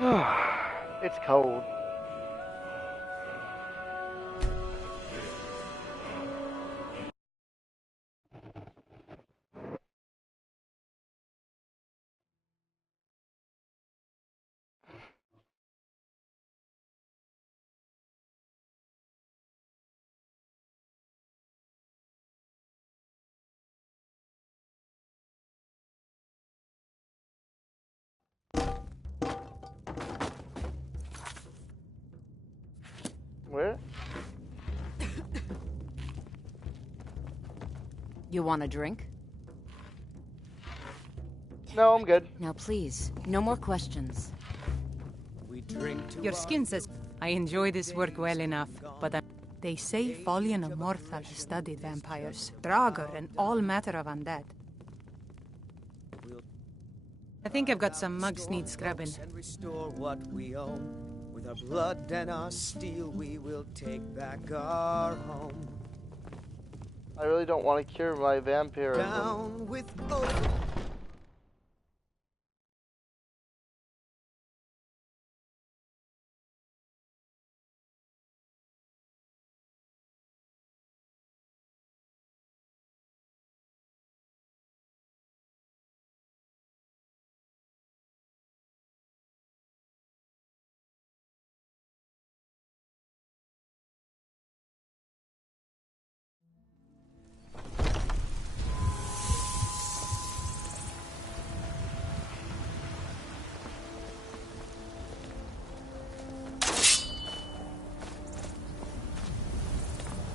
It's cold. Where? You want a drink? No, I'm good. Now please, no more questions. Your skin says, I enjoy this work well enough, but they say Folian Immortal studied vampires, Draugr, and all matter of undead. I think I've got some mugs need scrubbing. And restore what we own. With our blood and our steel, we will take back our home. I really don't want to cure my vampirism. Down with oath.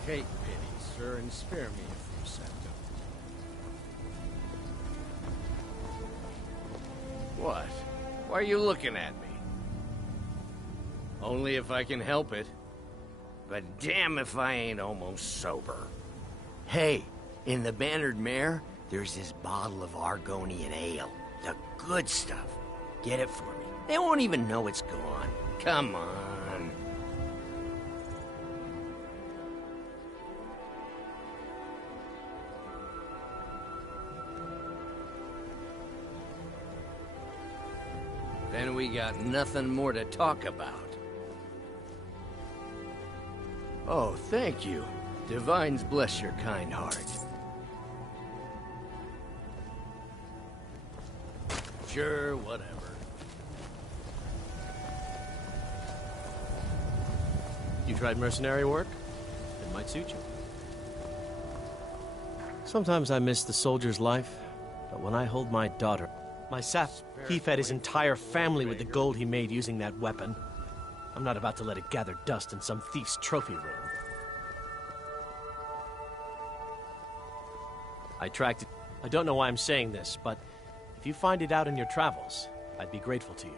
Take pity, sir, and spare me a few seconds. What? Why are you looking at me? Only if I can help it. But damn if I ain't almost sober. Hey, in the Bannered Mare, there's this bottle of Argonian ale. The good stuff. Get it for me. They won't even know it's gone. Come on. Then we got nothing more to talk about. Oh, thank you. Divines bless your kind heart. Sure, whatever. You tried mercenary work? It might suit you. Sometimes I miss the soldier's life, but when I hold my daughter... My sap, he fed his entire family with the gold he made using that weapon. I'm not about to let it gather dust in some thief's trophy room. I tracked it. I don't know why I'm saying this, but if you find it out in your travels, I'd be grateful to you.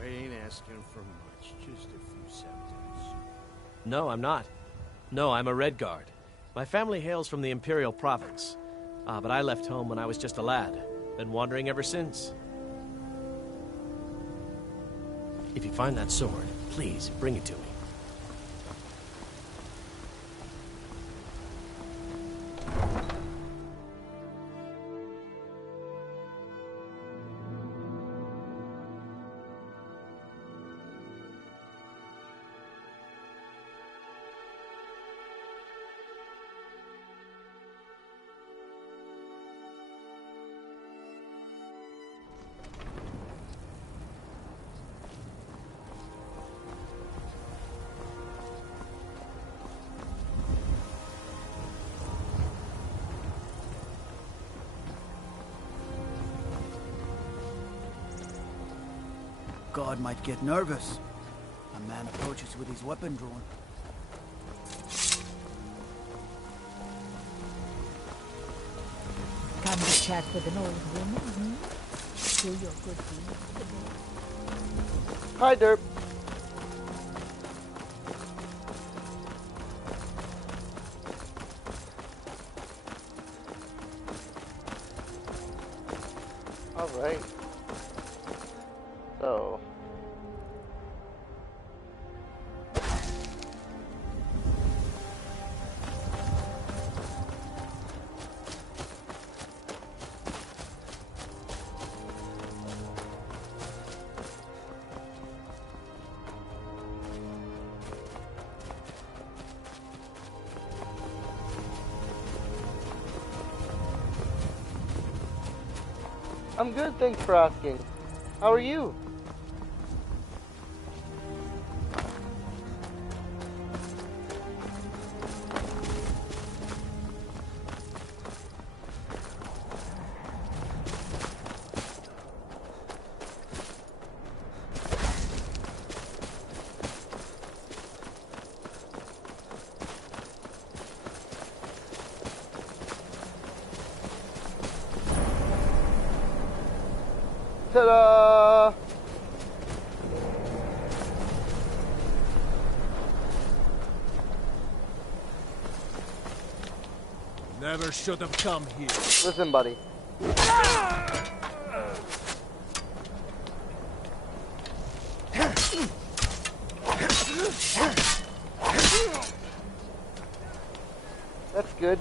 I ain't asking for much, just a few centimes. No, I'm not. No, I'm a Red Guard. My family hails from the Imperial Province. But I left home when I was just a lad. Been wandering ever since. If you find that sword, please bring it to me. God might get nervous. A man approaches with his weapon drawn. Come to chat with an old woman, Do your good deeds. Hi, Derp. All right. So. I'm good, thanks for asking. How are you? Ta-da! Never should have come here. Listen, buddy. That's good.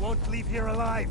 Won't leave here alive.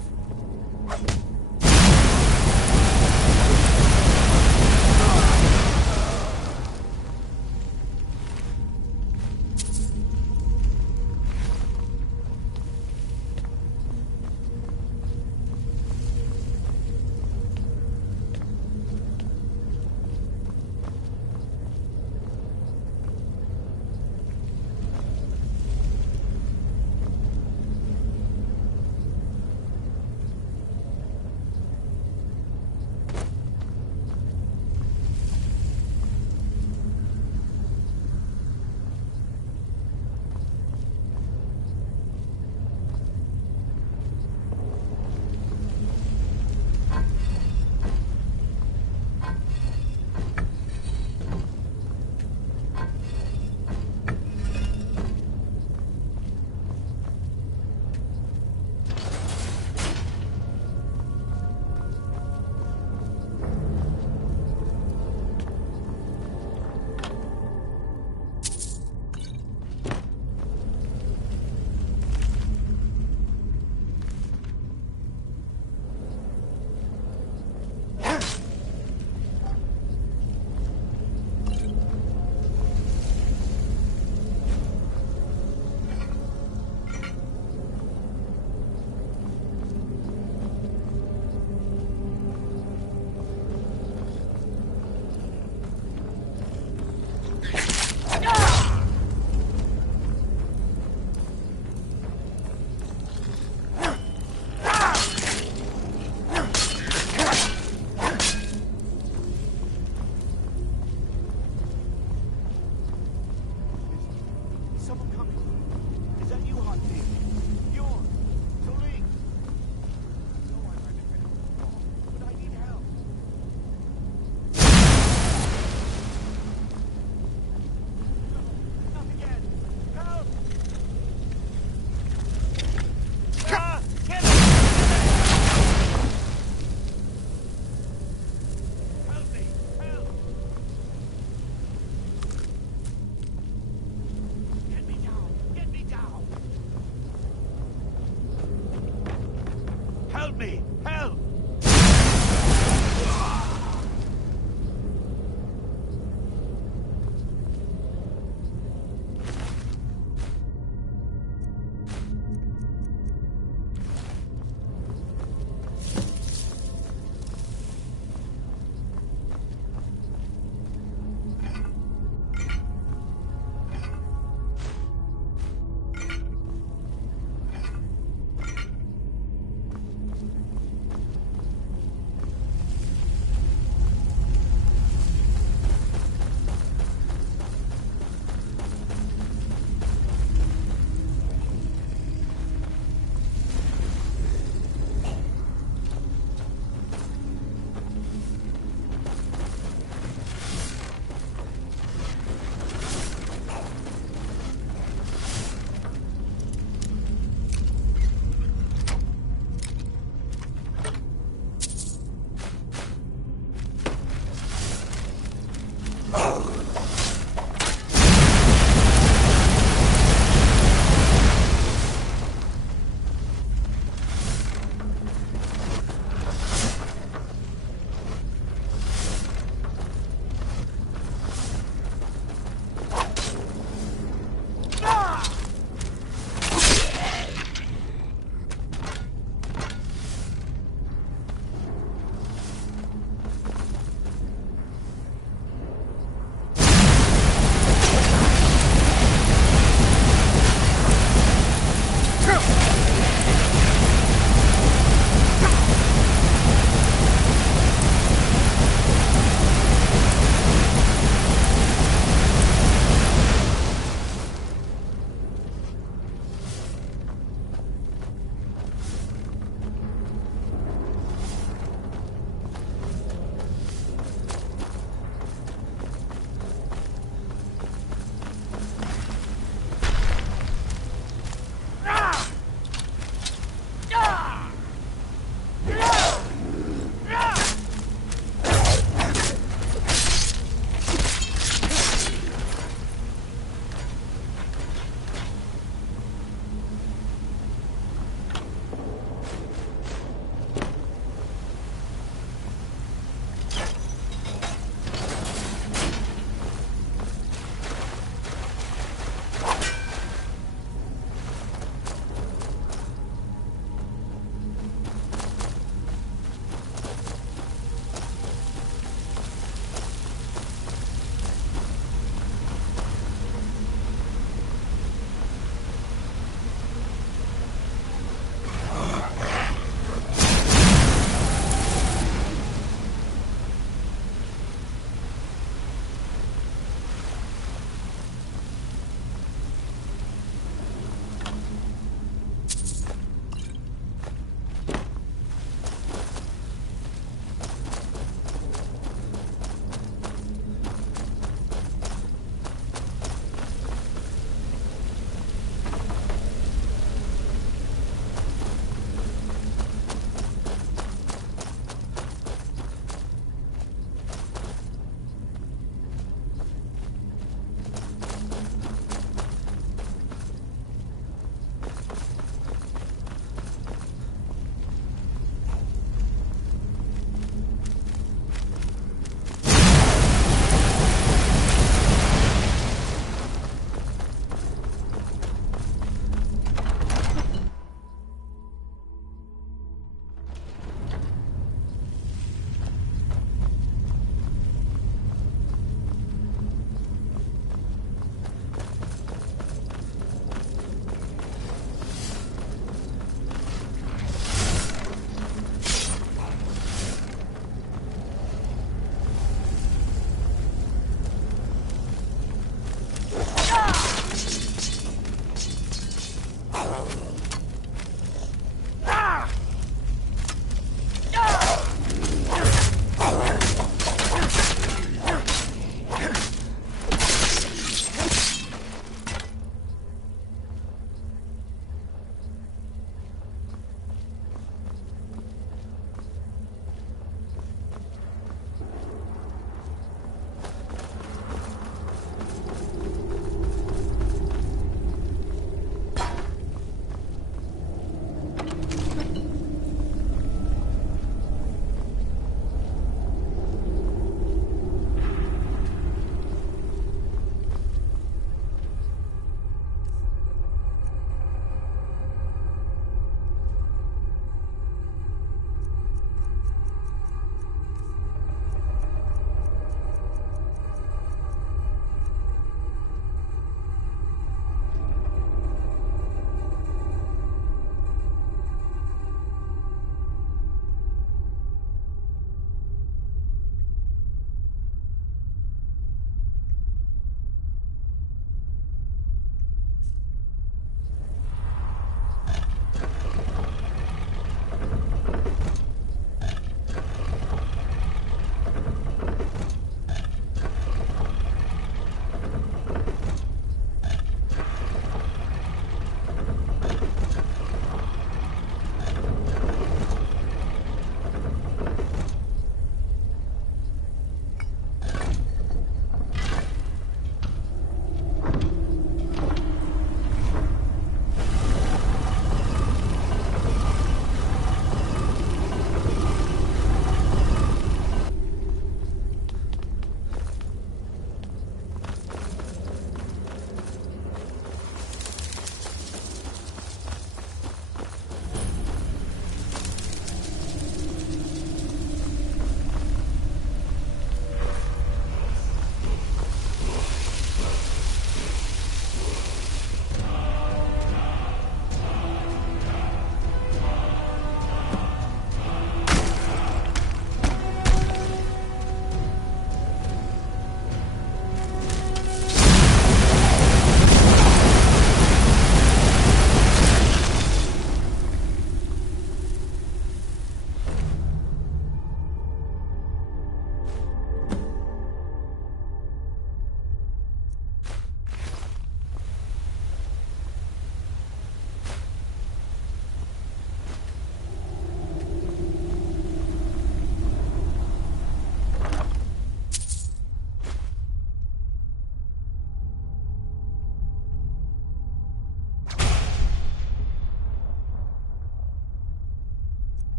me! Help!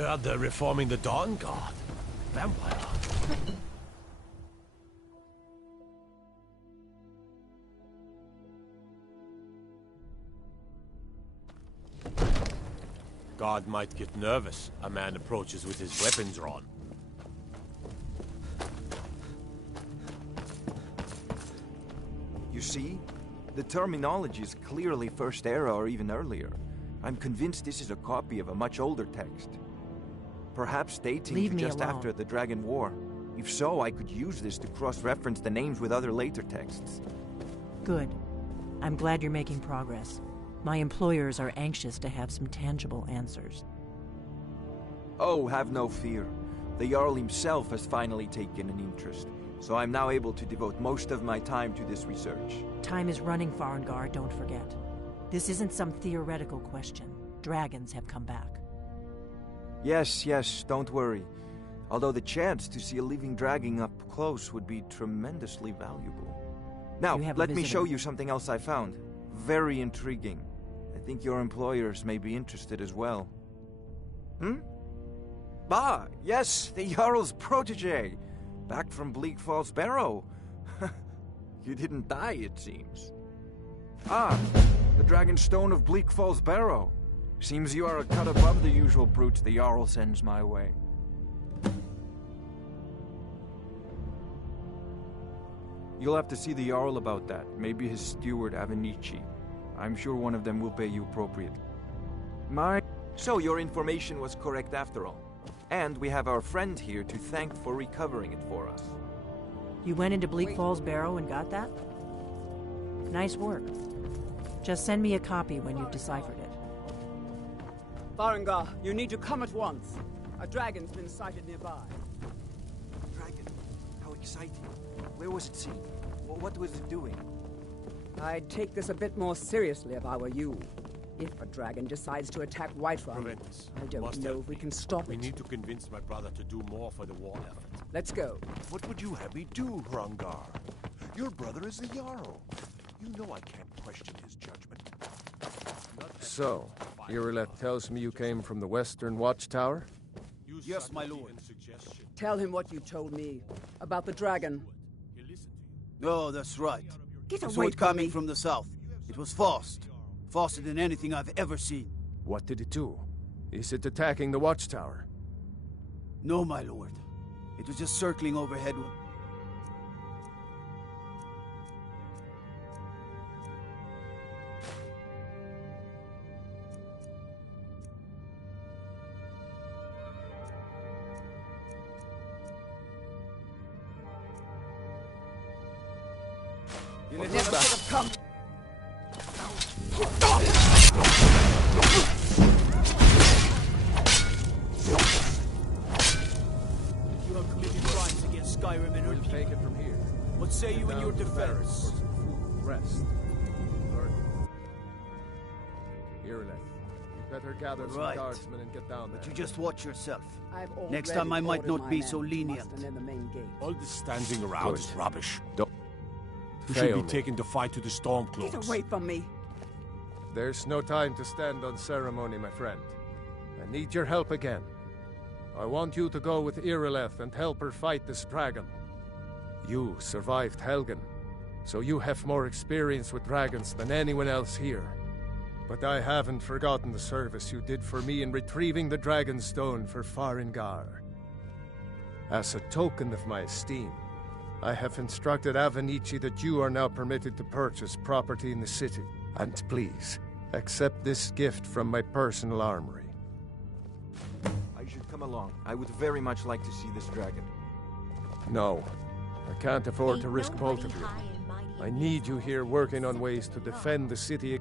Heard they're reforming the Dawn Guard. Vampire. Guard might get nervous. A man approaches with his weapons drawn. You see? The terminology is clearly First Era or even earlier. I'm convinced this is a copy of a much older text. Perhaps dating to just after the Dragon War. If so, I could use this to cross-reference the names with other later texts. Good. I'm glad you're making progress. My employers are anxious to have some tangible answers. Oh, have no fear. The Jarl himself has finally taken an interest, so I'm now able to devote most of my time to this research. Time is running, Farengar, don't forget. This isn't some theoretical question. Dragons have come back. Yes, don't worry. Although the chance to see a living dragon up close would be tremendously valuable. Now, let me show you something else I found. Very intriguing. I think your employers may be interested as well. Ah, yes, the Jarl's protege. Back from Bleak Falls Barrow. You didn't die, it seems. Ah, the Dragonstone of Bleak Falls Barrow. Seems you are a cut above the usual brutes the Jarl sends my way. You'll have to see the Jarl about that. Maybe his steward, Avenici. I'm sure one of them will pay you appropriately. So your information was correct after all. And we have our friend here to thank for recovering it for us. You went into Bleak Falls Barrow and got that? Nice work. Just send me a copy when you've deciphered it. Farengar, you need to come at once. A dragon's been sighted nearby. Dragon? How exciting. Where was it seen? What was it doing? I'd take this a bit more seriously if I were you. If a dragon decides to attack Whiterun, I don't know if we can stop it. We need to convince my brother to do more for the war effort. Let's go. What would you have me do, Hrongar? Your brother is the Jarl. You know I can't question his judgment. So, Irileth tells me you came from the Western Watchtower? Yes, my lord. Tell him what you told me about the dragon. Oh, that's right. Get I away saw it from coming me. from the south. It was fast. Faster than anything I've ever seen. What did it do? Is it attacking the Watchtower? No, my lord. It was just circling overhead. You never should have come. You have committed crimes against Skyrim and her people. Take it from here. What say you in your defense? Rest. Irileth, you better gather some Right. guardsmen and get down there. But you just watch yourself. I've Next already time I might ordered not my be men so to lenient. muster near the main gate. All this standing around is rubbish. Don't You fail should be me. taken to fight to the Stormcloaks. Get away from me. There's no time to stand on ceremony, my friend. I need your help again. I want you to go with Irileth and help her fight this dragon. You survived Helgen, so you have more experience with dragons than anyone else here. But I haven't forgotten the service you did for me in retrieving the Dragonstone for Farengar. As a token of my esteem, I have instructed Avenici that you are now permitted to purchase property in the city. And please, accept this gift from my personal armory. I should come along. I would very much like to see this dragon. No, I can't afford to risk both of you. I need you here working on ways to defend the city.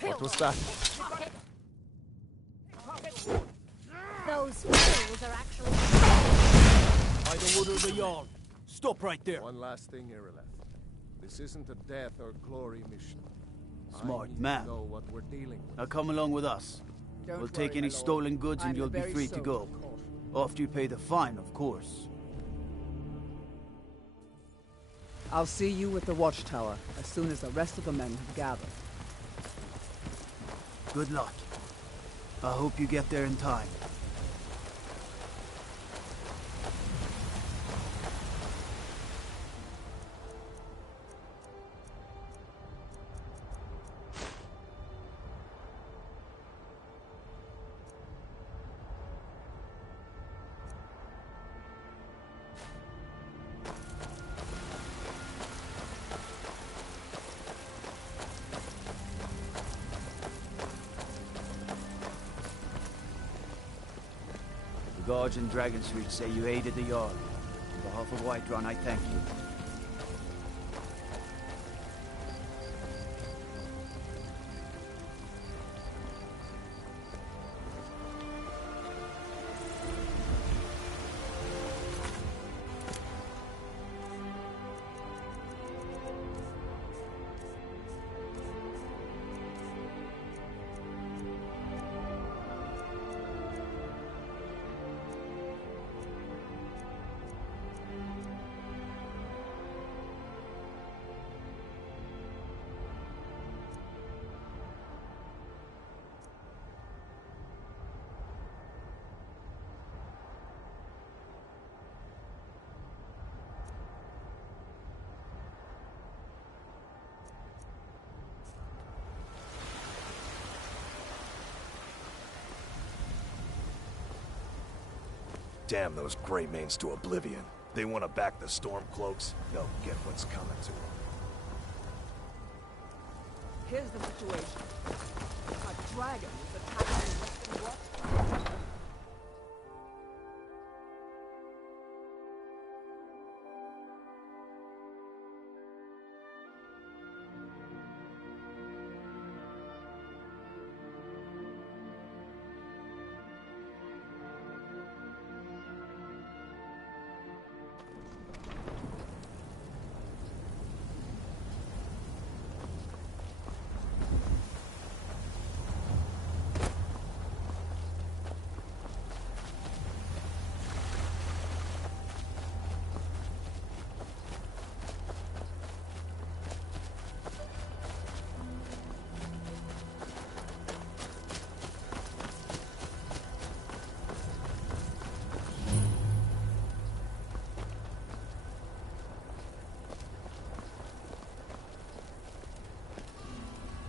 What was that? Those fools are actually... By the order of the Jarl. Stop right there. One last thing, Irileth. This isn't a death or glory mission. Smart I need man. to know what we're dealing with. Now come along with us. Don't We'll take worry, any my lord. stolen goods and I'm you'll the be very free to soul go. of caution. After you pay the fine, of course. I'll see you at the watchtower as soon as the rest of the men have gathered. Good luck. I hope you get there in time. The guards in Dragon Street say you aided the Jarl. On behalf of Whiterun, I thank you. Damn those Grey Manes to oblivion. They want to back the Stormcloaks. They'll get what's coming to them. Here's the situation. A dragon is attacking the Western Watch.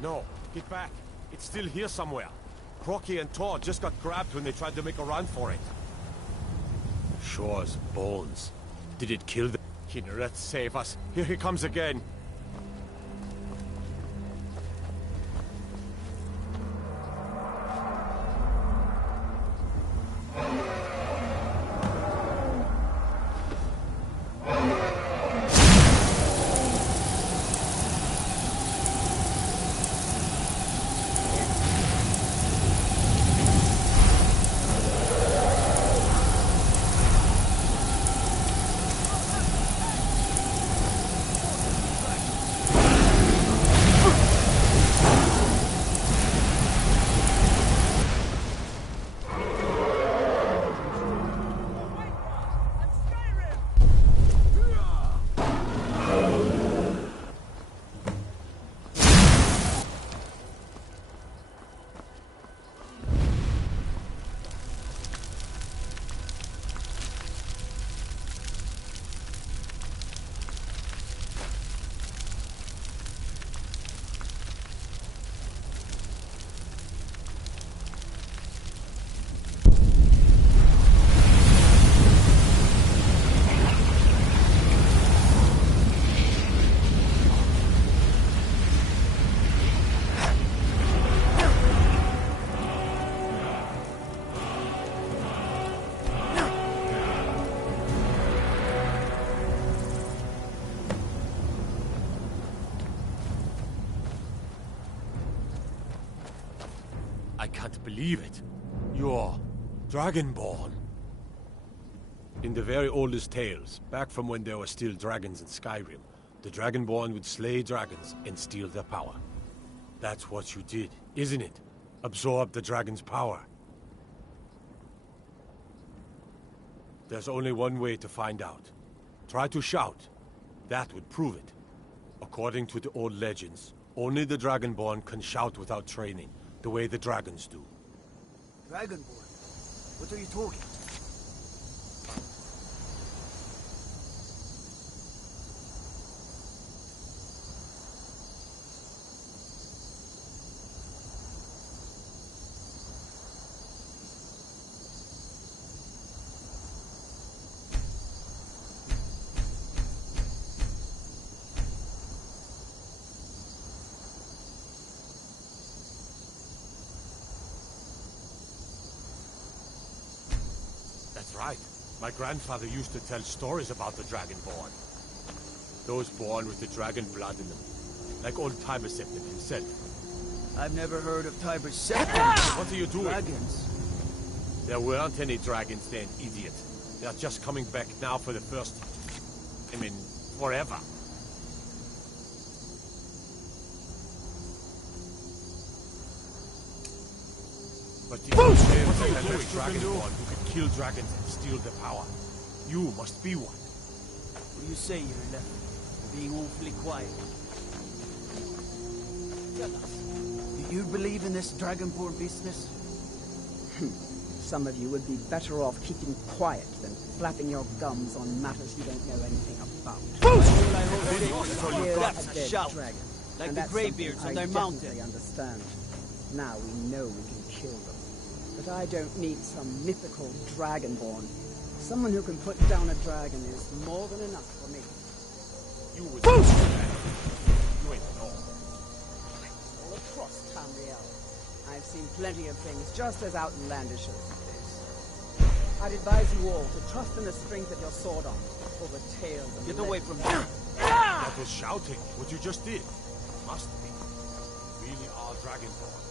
No, get back. It's still here somewhere. Crocky and Tor just got grabbed when they tried to make a run for it. Shore's bones. Did it kill them? Kinneret, save us. Here he comes again. I can't believe it. You're Dragonborn. In the very oldest tales, back from when there were still dragons in Skyrim, the Dragonborn would slay dragons and steal their power. That's what you did, isn't it? Absorb the dragon's power. There's only one way to find out. Try to shout. That would prove it. According to the old legends, only the Dragonborn can shout without training, the way the dragons do. Dragonborn? What are you talking? Right. My grandfather used to tell stories about the Dragonborn. Those born with the dragon blood in them. Like old Tiber Septim himself. I've never heard of Tiber Septim. What are you doing? Dragons. There weren't any dragons then, idiot. They're just coming back now for the first... I mean, forever. But the Dragonborn who could kill dragons and steal their power. You must be one. What do you say, you're left? You're being awfully quiet. Tell us, do you believe in this Dragonborn business? Some of you would be better off keeping quiet than flapping your gums on matters you don't know anything about. That's a shout, dragon, like and the that's Greybeards on something their I mountain. definitely understand. Now we know we can kill them. But I don't need some mythical dragonborn. Someone who can put down a dragon is more than enough for me. You would you ain't know. All across Tamriel, I've seen plenty of things just as outlandish as this. I'd advise you all to trust in the strength of your sword arm over tales and Get away from me. That was shouting, what you just did. Must be. Really are Dragonborn.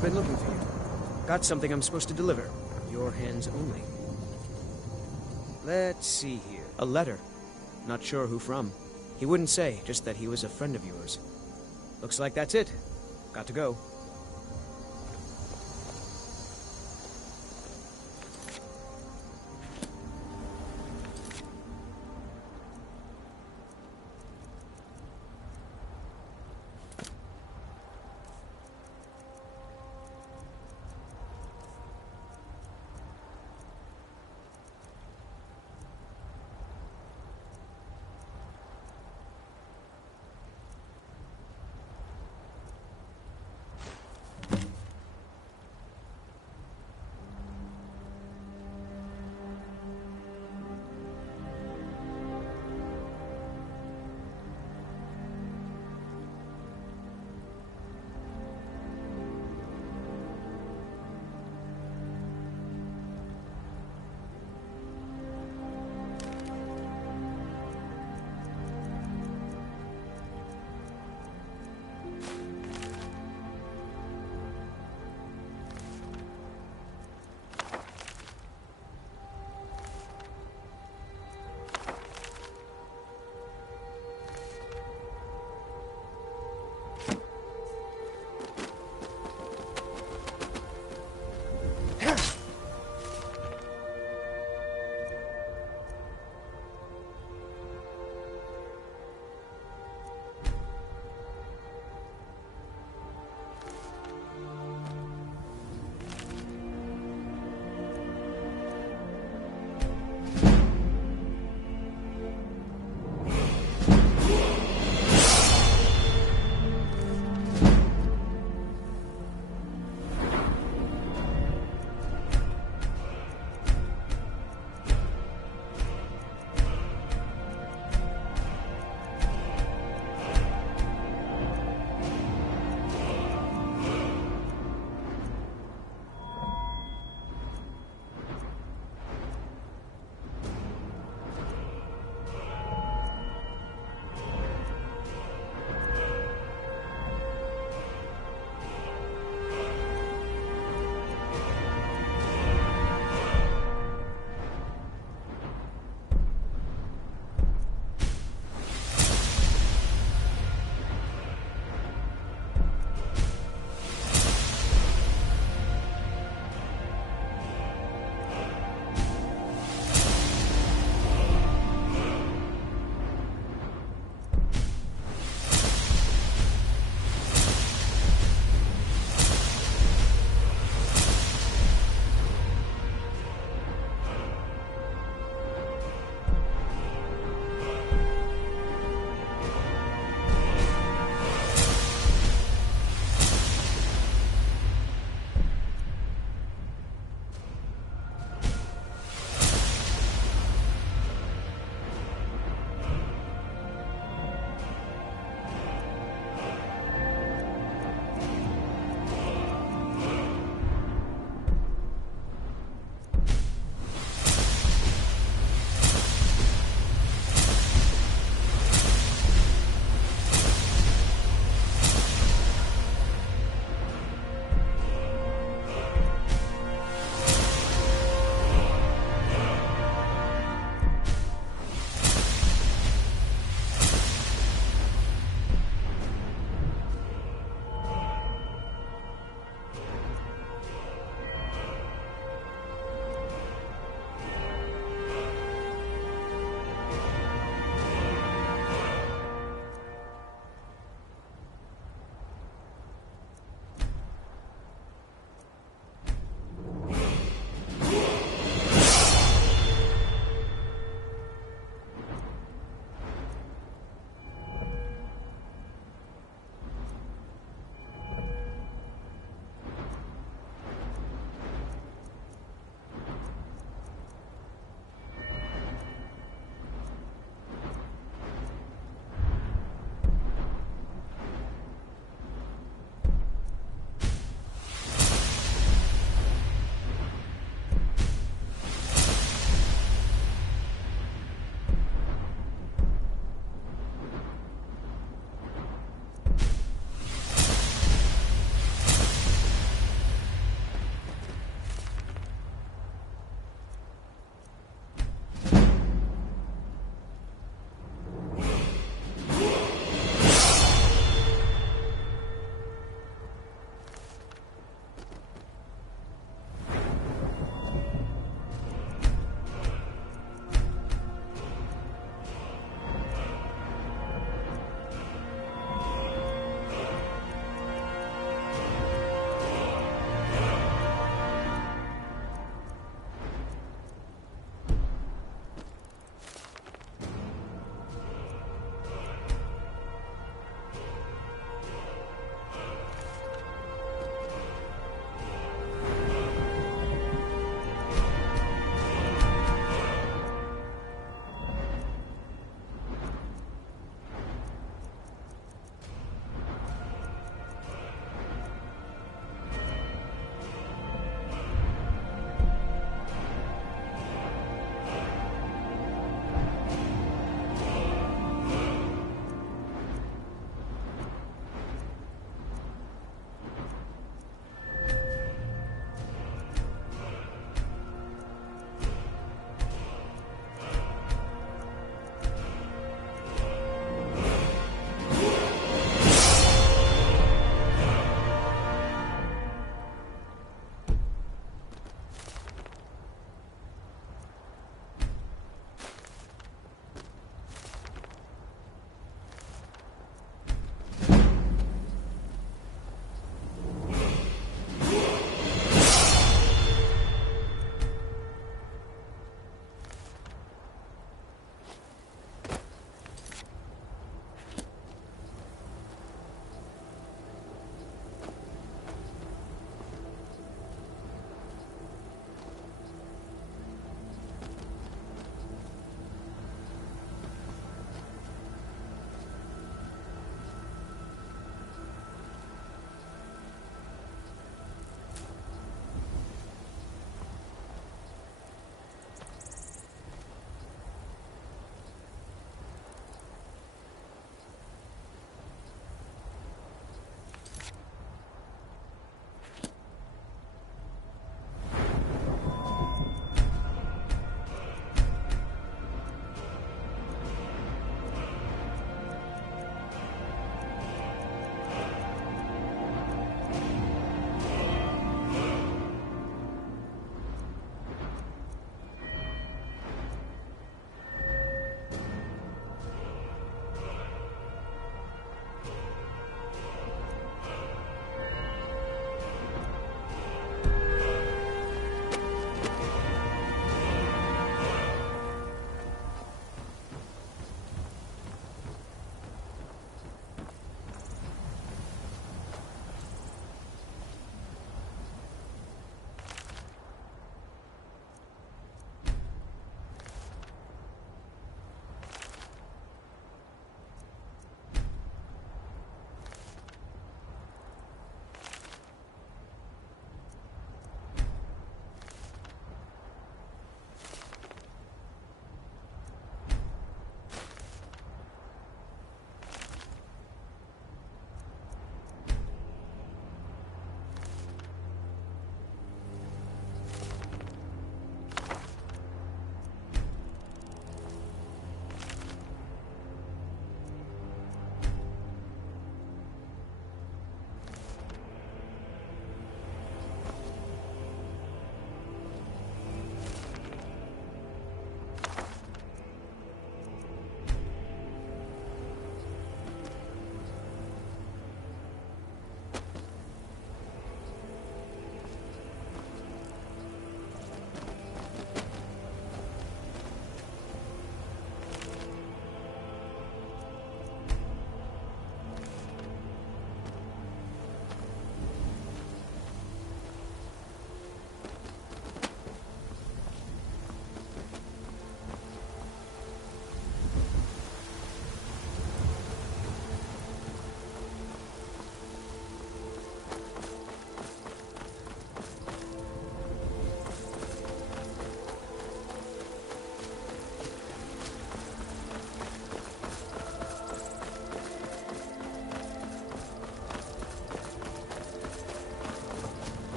I've been looking for you. Got something I'm supposed to deliver. Your hands only. Let's see here. A letter. Not sure who from. He wouldn't say, just that he was a friend of yours. Looks like that's it. Got to go.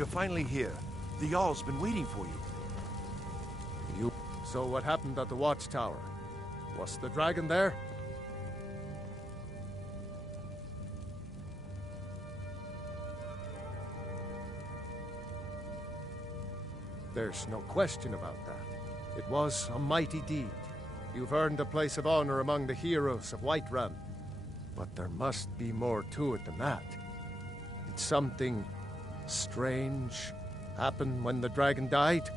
You're finally here. The Jarl's been waiting for you. So what happened at the watchtower? Was the dragon there? There's no question about that. It was a mighty deed. You've earned a place of honor among the heroes of Whiterun. But there must be more to it than that. Did something strange happen when the dragon died?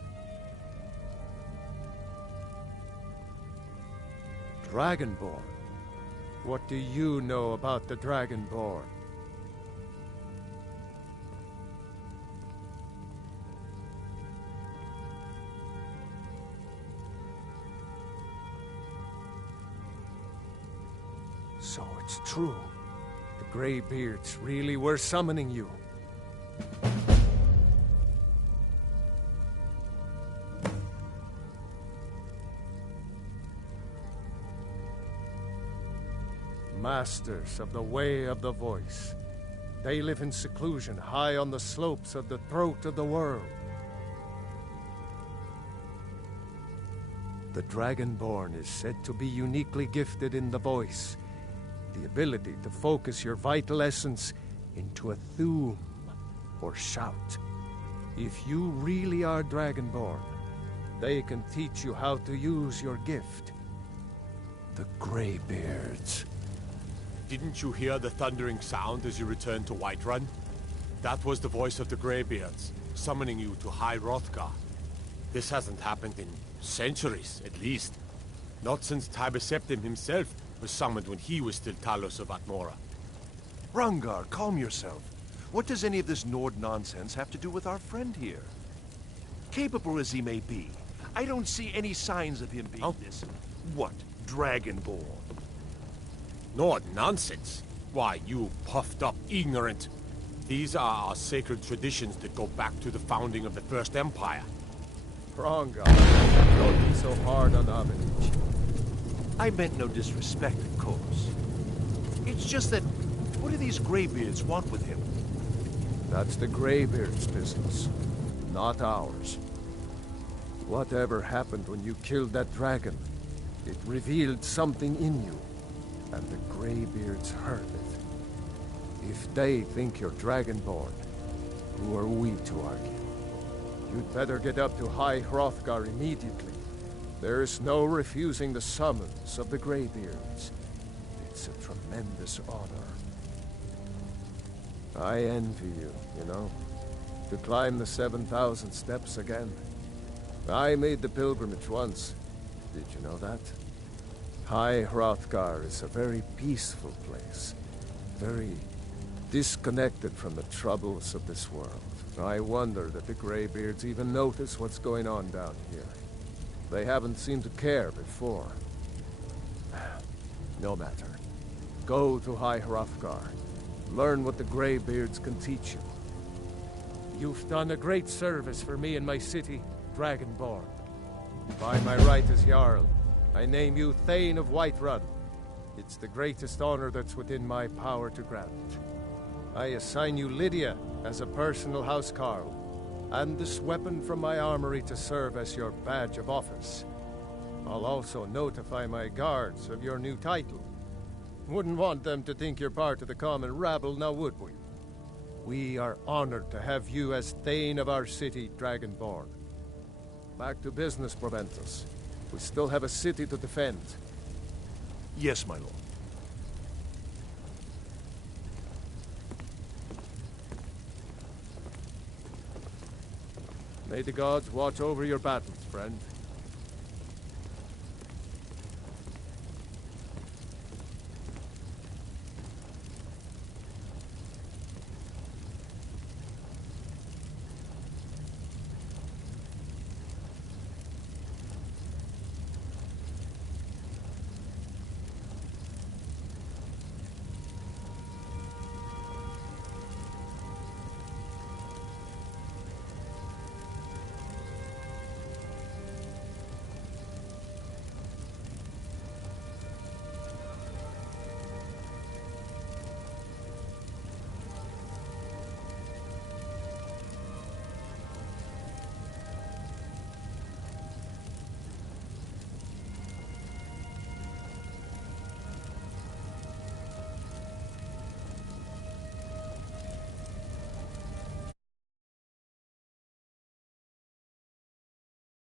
Dragonborn? What do you know about the Dragonborn? So it's true. The Greybeards really were summoning you. Masters of the Way of the Voice. They live in seclusion high on the slopes of the throat of the world. The Dragonborn is said to be uniquely gifted in the voice, the ability to focus your vital essence into a thum, or shout. If you really are Dragonborn, they can teach you how to use your gift. The Greybeards. Didn't you hear the thundering sound as you returned to Whiterun? That was the voice of the Greybeards, summoning you to High Hrothgar. This hasn't happened in centuries, at least. Not since Tiber Septim himself was summoned when he was still Talos of Atmora. Hrongar, calm yourself. What does any of this Nord nonsense have to do with our friend here? Capable as he may be, I don't see any signs of him being this... what? Dragonborn? Nord nonsense? Why, you puffed up ignorant. These are our sacred traditions that go back to the founding of the First Empire. Hrongar, don't be so hard on Armitage. I meant no disrespect, of course. It's just that, what do these Greybeards want with him? That's the Greybeards' business, not ours. Whatever happened when you killed that dragon, it revealed something in you, and the Greybeards heard it. If they think you're Dragonborn, who are we to argue? You'd better get up to High Hrothgar immediately. There's no refusing the summons of the Greybeards. It's a tremendous honor. I envy you, you know, to climb the 7,000 steps again. I made the pilgrimage once. Did you know that? High Hrothgar is a very peaceful place. Very disconnected from the troubles of this world. I wonder that the Greybeards even notice what's going on down here. They haven't seemed to care before. No matter. Go to High Hrothgar. Learn what the Greybeards can teach you. You've done a great service for me and my city, Dragonborn. By my right as Jarl, I name you Thane of Whiterun. It's the greatest honor that's within my power to grant. I assign you Lydia as a personal housecarl, and this weapon from my armory to serve as your badge of office. I'll also notify my guards of your new title. Wouldn't want them to think you're part of the common rabble, now would we? We are honored to have you as Thane of our city, Dragonborn. Back to business, Proventus. We still have a city to defend. Yes, my lord. May the gods watch over your battles, friend.